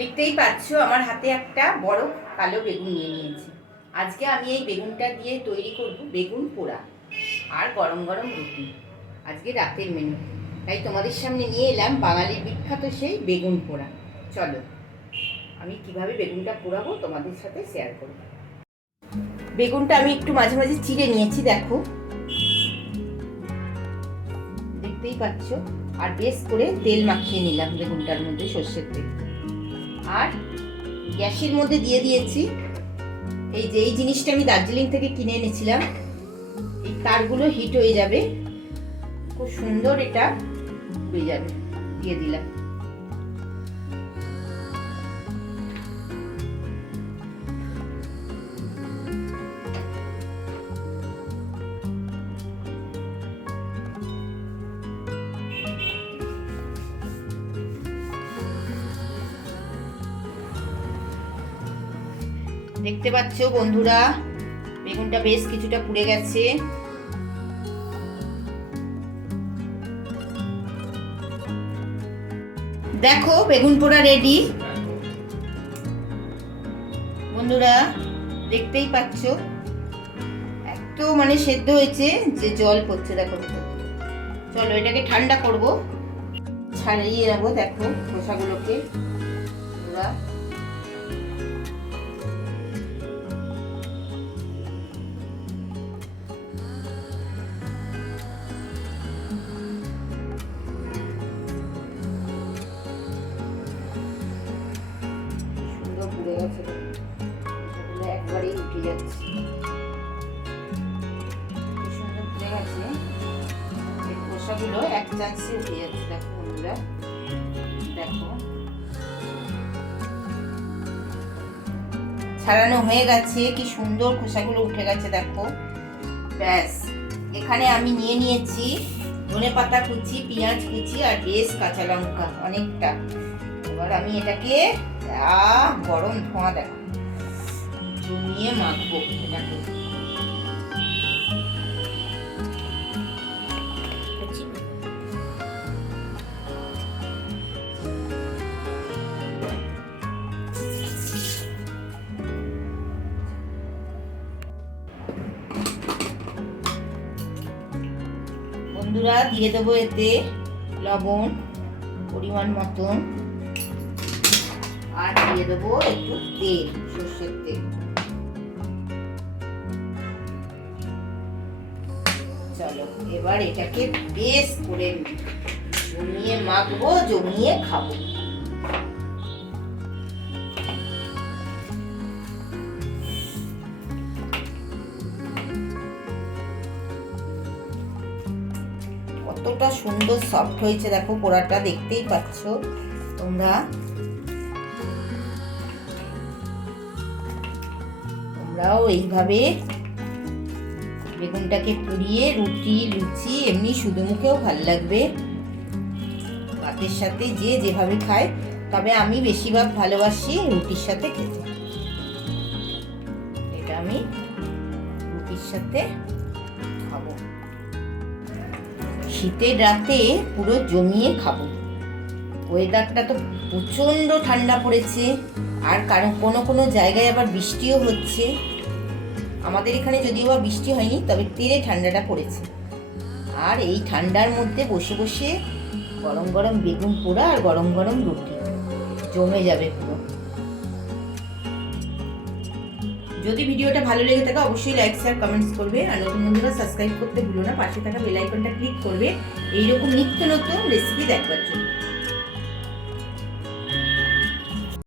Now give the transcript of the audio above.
দেখতেই পাচ্ছ, আমার হাতে একটা বড় কালো বেগুন নিয়ে নিয়েছি। আজকে আমি এই বেগুনটা দিয়ে তৈরি করব বেগুন পোড়া আর গরম গরম রুটি। আজকে রাতের মেনু তাই তোমাদের সামনে নিয়ে এলাম বাঙালির বিখ্যাত সেই বেগুন পোড়া। চলো, আমি কীভাবে বেগুনটা পোড়াবো তোমাদের সাথে শেয়ার করব। বেগুনটা আমি একটু মাঝে মাঝে চিড়ে নিয়েছি, দেখো। দেখতেই পাচ্ছ, আর বেশ করে তেল মাখিয়ে নিলাম বেগুনটার মধ্যে সর্ষের তেল। আর গ্যাসের মধ্যে দিয়ে দিয়েছি। এই যে, এই জিনিসটা আমি দার্জিলিং থেকে কিনে এনেছিলাম। এই তারগুলো হিট হয়ে যাবে। খুব সুন্দর এটা। হয়ে যাবে। দিয়ে দিলাম। দেখতে পাচ্ছ বন্ধুরা? বেগুনটা বেশ কিছুটা পুড়ে গেছে। দেখো, বেগুন পোড়া রেডি বন্ধুরা, দেখতেই পাচ্ছ? এত মানে সেদ্ধ হয়েছে যে জল পড়ছে, দেখো চলো, এটাকে ঠান্ডা করব। ছাড়িয়ে নেব, দেখো খোসাগুলোকে। বন্ধুরা একবারেই উঠে যাচ্ছে। খোসাগুলো এক চান্সে উঠে যাচ্ছে, দেখো বন্ধুরা। দেখো। ছাড়ানো হয়ে গেছে, কি সুন্দর খোসাগুলো উঠে গেছে, দেখো। ব্যাস। এখানে আমি নিয়ে নিয়েছি ধনে পাতা কুচি, পেঁয়াজ কুচি আর বেশ কাঁচা লঙ্কা, অনেকটা। এবার আমি এটাকে গরম ধোঁয়া দেখো জমিয়ে মাখবো এটাকে বন্ধুরা, দিয়ে দেবো এতে লবণ, পরিমাণ মতন। আর দিয়ে দেবো একটু তেল, সর্ষের তেল। এবার এটাকে বেশ করে জমিয়ে মাখবো, জমিয়ে খাব। কতটা সুন্দর সফট হয়েছে, দেখো পোড়াটা দেখতেই পাচ্ছ তোমরা। তোমরাও এইভাবে বেগুনটাকে পুড়িয়ে রুটি, লুচি, এমনি শুধু মুখেও ভালো লাগবে। ভাতের সাথে যে যেভাবে খায়, তবে আমি বেশিরভাগ ভালোবাসি রুটির সাথে খেতে। এটা আমি রুটির সাথে খাব। শীতের রাতে পুরো জমিয়ে খাব। ওয়েদারটা তো প্রচণ্ড ঠান্ডা পড়েছে, আর কারণ কোনো কোনো জায়গায় আবার বৃষ্টিও হচ্ছে। আমাদের এখানে যদিও বা বৃষ্টি হয়নি, তবে তেরে ঠান্ডাটা পড়েছে। আর এই ঠান্ডার মধ্যে বসে বসে গরম গরম বেগুন পোড়া আর গরম গরম রুটি। জমে যাবে পুরো। যদি ভিডিওটা ভালো লেগে থাকে, অবশ্যই লাইক শেয়ার কমেন্টস করবে। আর নতুন বন্ধুরা সাবস্ক্রাইব করতে ভুলো না, পাশে থাকা বেল আইকনটা ক্লিক করবে। এইরকম নিত্য নতুন রেসিপি দেখবার জন্য।